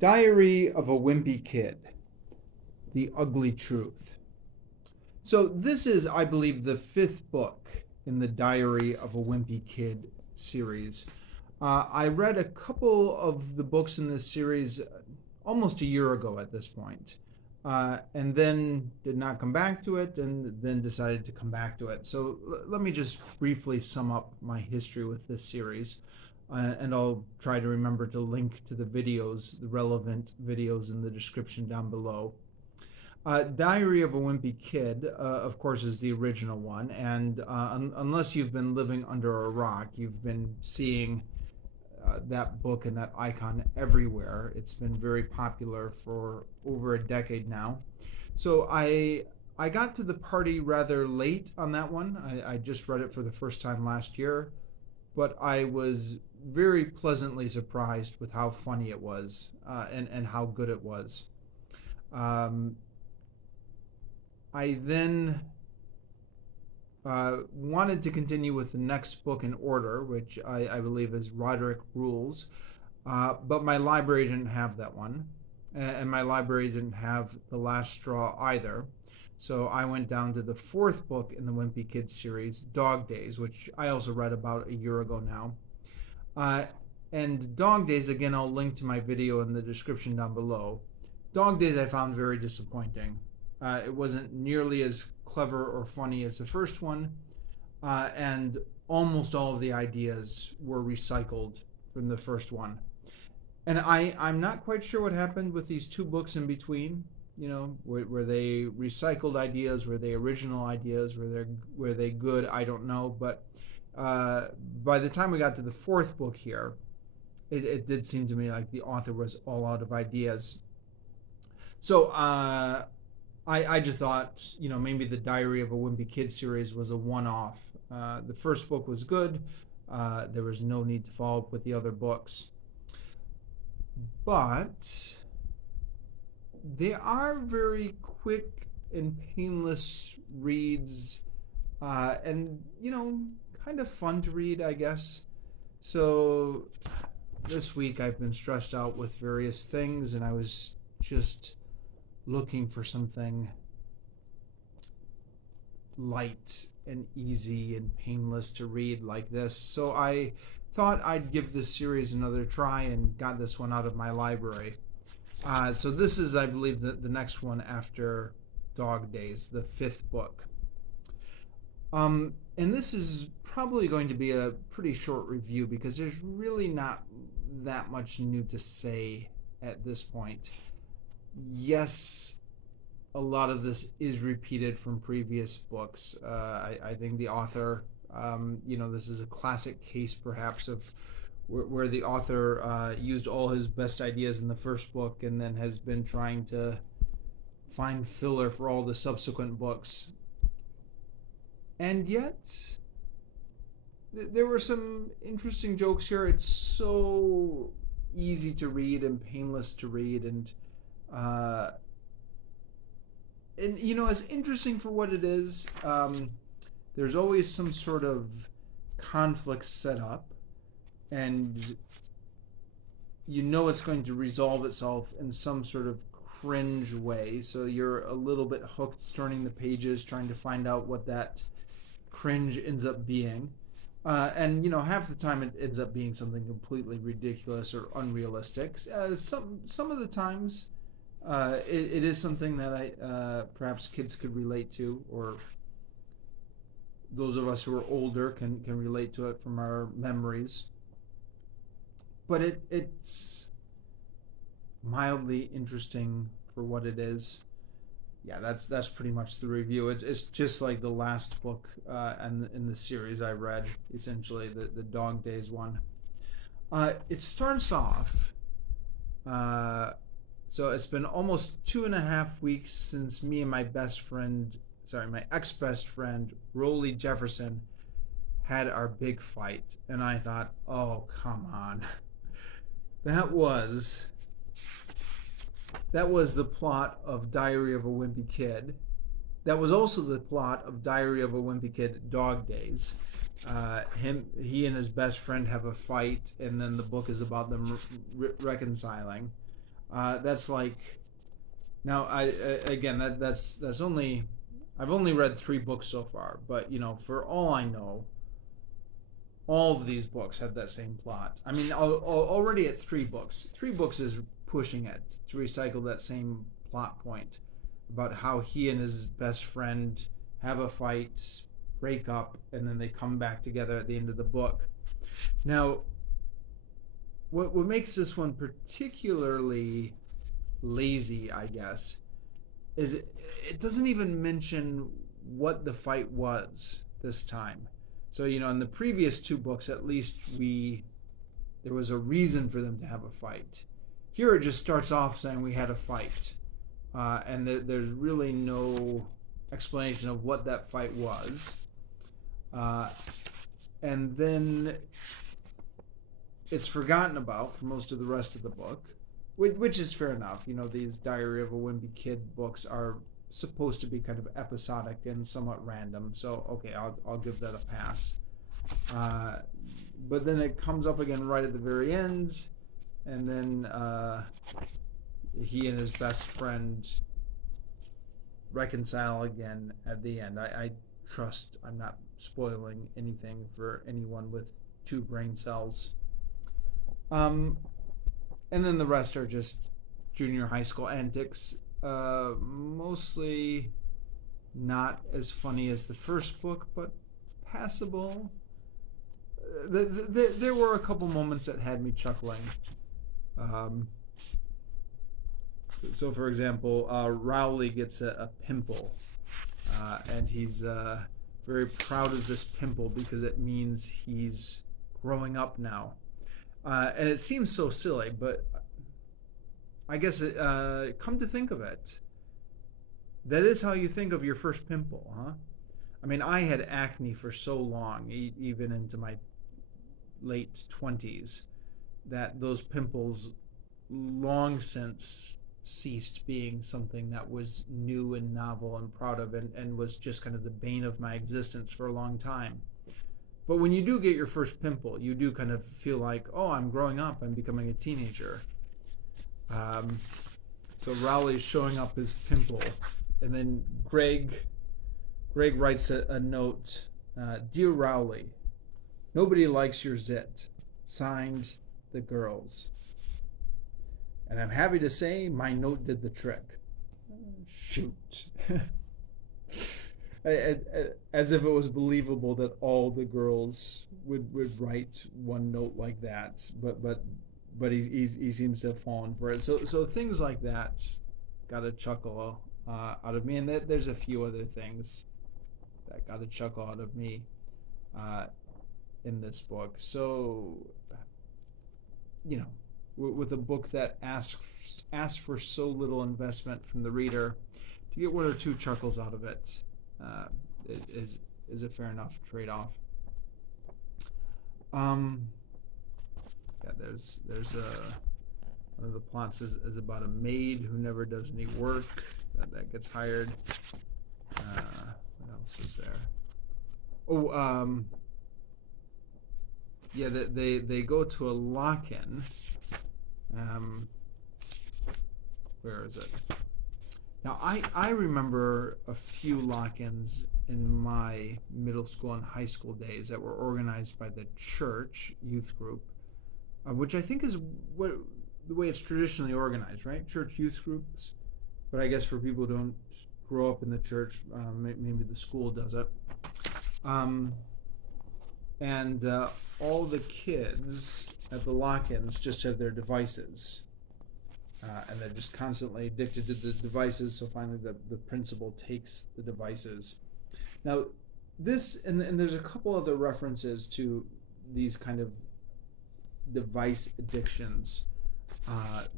Diary of a Wimpy Kid, The Ugly Truth. So, this is, I believe, the fifth book in the Diary of a Wimpy Kid series. I read a couple of the books in this series almost a year ago at this point, and then did not come back to it, and then decided to come back to it. So, let me just briefly sum up my history with this series. And I'll try to remember to link to the videos, the relevant videos in the description down below. Diary of a Wimpy Kid, of course, is the original one, and unless you've been living under a rock, you've been seeing that book and that icon everywhere. It's been very popular for over a decade now. So I got to the party rather late on that one. I just read it for the first time last year, but I was very pleasantly surprised with how funny it was, and how good it was. I then wanted to continue with the next book in order, which I believe is Roderick Rules, but my library didn't have that one, and my library didn't have The Last Straw either. So I went down to the fourth book in the Wimpy Kids series, Dog Days, which I also read about a year ago now. And Dog Days, again, I'll link to my video in the description down below. Dog Days I found very disappointing. It wasn't nearly as clever or funny as the first one, and almost all of the ideas were recycled from the first one. And I'm not quite sure what happened with these two books in between. You know, were they recycled ideas? Were they original ideas? Were they good? I don't know. But by the time we got to the fourth book here, it did seem to me like the author was all out of ideas. So I just thought, maybe the Diary of a Wimpy Kid series was a one-off. The first book was good. There was no need to follow up with the other books. But they are very quick and painless reads, and, kind of fun to read, I guess. So this week I've been stressed out with various things, and I was just looking for something light and easy and painless to read like this. So I thought I'd give this series another try and got this one out of my library. So this is, I believe, the next one after Dog Days, the fifth book. And this is probably going to be a pretty short review because there's really not that much new to say at this point. Yes, a lot of this is repeated from previous books. I think the author, this is a classic case perhaps of where the author used all his best ideas in the first book and then has been trying to find filler for all the subsequent books. And yet, there were some interesting jokes here. It's so easy to read and painless to read, and it's interesting for what it is. There's always some sort of conflict set up, and it's going to resolve itself in some sort of cringe way. So you're a little bit hooked turning the pages, trying to find out what that cringe ends up being. And half the time it ends up being something completely ridiculous or unrealistic. Some of the times it is something that perhaps kids could relate to, or those of us who are older can relate to it from our memories. But it's mildly interesting for what it is. Yeah, that's pretty much the review. It's just like the last book in the series I read, essentially the Dog Days one. It starts off. So it's been almost 2.5 weeks since me and my ex-best friend, Rolly Jefferson, had our big fight, and I thought, oh, come on. That was the plot of Diary of a Wimpy Kid. That was also the plot of Diary of a Wimpy Kid, Dog Days. He and his best friend have a fight, and then the book is about them reconciling. That's like now. Again, that's only I've only read 3 books so far, but for all I know, all of these books have that same plot. I mean, already at 3 books, 3 books is pushing it to recycle that same plot point about how he and his best friend have a fight, break up, and then they come back together at the end of the book. Now, what makes this one particularly lazy, I guess, is it doesn't even mention what the fight was this time. So, in the previous 2 books, at least there was a reason for them to have a fight. Here it just starts off saying we had a fight, and there's really no explanation of what that fight was. And then it's forgotten about for most of the rest of the book, which is fair enough. These Diary of a Wimpy Kid books are supposed to be kind of episodic and somewhat random, so okay, I'll give that a pass. But then it comes up again right at the very end, and then he and his best friend reconcile again at the end. I trust I'm not spoiling anything for anyone with 2 brain cells. And then the rest are just junior high school antics. Mostly not as funny as the first book, but passable. There were a couple moments that had me chuckling. So, for example, Rowley gets a pimple, and he's very proud of this pimple because it means he's growing up now. And it seems so silly, but I guess come to think of it, that is how you think of your first pimple, huh? I mean, I had acne for so long, even into my late 20s, that those pimples long since ceased being something that was new and novel and proud of, and was just kind of the bane of my existence for a long time. But when you do get your first pimple, you do kind of feel like, oh, I'm growing up, I'm becoming a teenager. So Rowley's showing up his pimple, and then Greg writes a note, Dear Rowley, nobody likes your zit. Signed, the girls. And I'm happy to say my note did the trick. Shoot. As if it was believable that all the girls would write one note like that, but he seems to have fallen for it. So things like that got a chuckle out of me, and there's a few other things that got a chuckle out of me in this book. So, with a book that asks for so little investment from the reader, to get 1 or 2 chuckles out of it is a fair enough trade-off. There's one of the plots is about a maid who never does any work that gets hired. What else is there? They go to a lock-in. Where is it? Now, I remember a few lock-ins in my middle school and high school days that were organized by the church youth group, which I think is the way it's traditionally organized, right? Church youth groups. But I guess for people who don't grow up in the church, maybe the school does it. And all the kids at the lock-ins just have their devices. And they're just constantly addicted to the devices, so finally the principal takes the devices. Now, this, and there's a couple other references to these kind of device addictions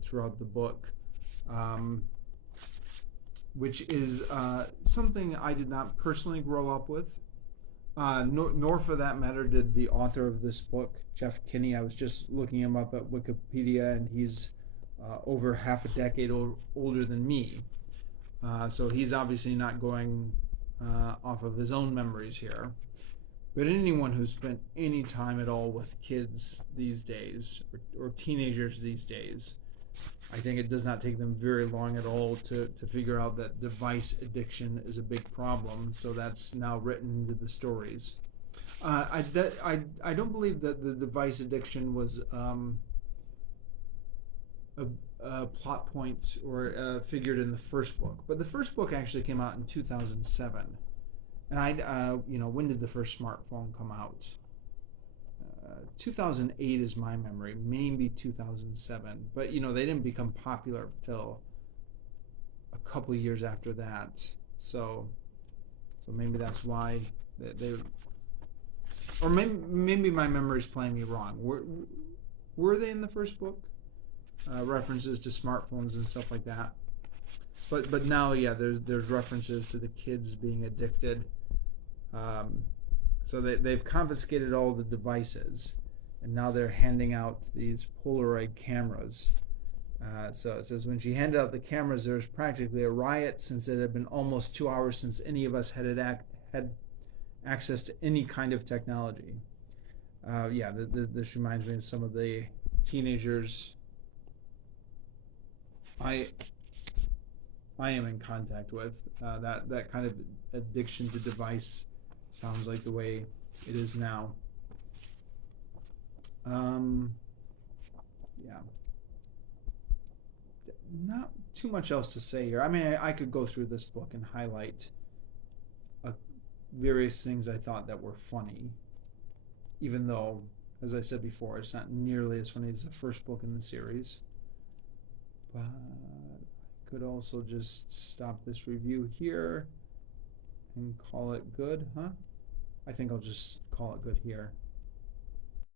throughout the book, which is something I did not personally grow up with, nor for that matter did the author of this book, Jeff Kinney. I was just looking him up at Wikipedia, and he's over half a decade older than me. So he's obviously not going off of his own memories here. But anyone who's spent any time at all with kids these days, or teenagers these days, I think it does not take them very long at all to figure out that device addiction is a big problem. So that's now written into the stories. I don't believe that the device addiction was a plot point or figured in the first book, but the first book actually came out in 2007. And when did the first smartphone come out? 2008 is my memory, maybe 2007. But they didn't become popular till a couple years after that. So maybe that's why they or maybe my memory's playing me wrong. Were they in the first book? References to smartphones and stuff like that. But now, yeah, there's references to the kids being addicted. So they've confiscated all the devices, and now they're handing out these Polaroid cameras. So it says, when she handed out the cameras, there was practically a riot, since it had been almost 2 hours since any of us had access to any kind of technology. This reminds me of some of the teenagers I am in contact with. That kind of addiction to device sounds like the way it is now. Not too much else to say here. I mean, I could go through this book and highlight various things I thought that were funny, even though, as I said before, it's not nearly as funny as the first book in the series. But I could also just stop this review here and call it good, huh? I think I'll just call it good here.